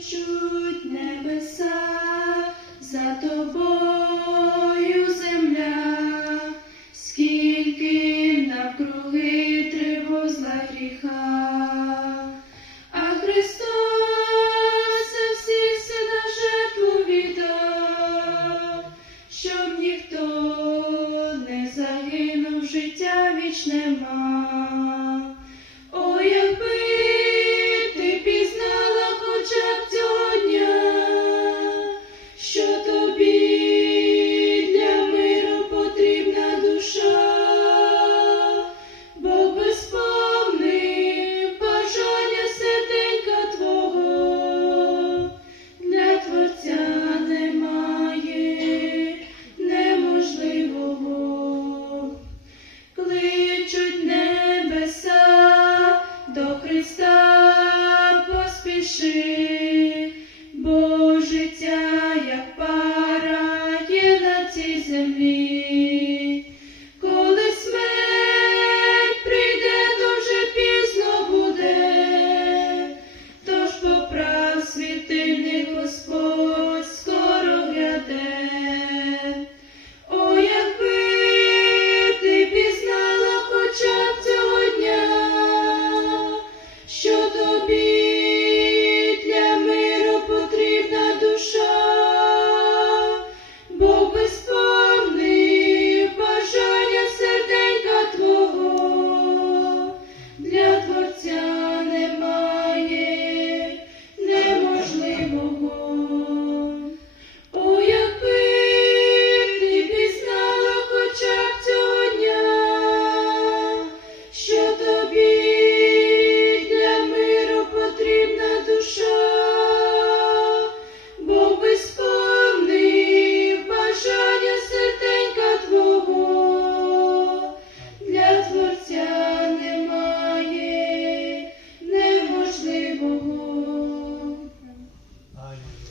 шепчуть небеса, за тобою земля, скільки навкруги тривог гріха, а Христос всіх сина жертву віддав, щоб ніхто не загинув життя вічне мав. землі, коли смерть прийде, дуже пізно буде, тож поправ світильник Господь скоро гляде. О, якби ти пізнала хоча цього дня, що тобі. Бог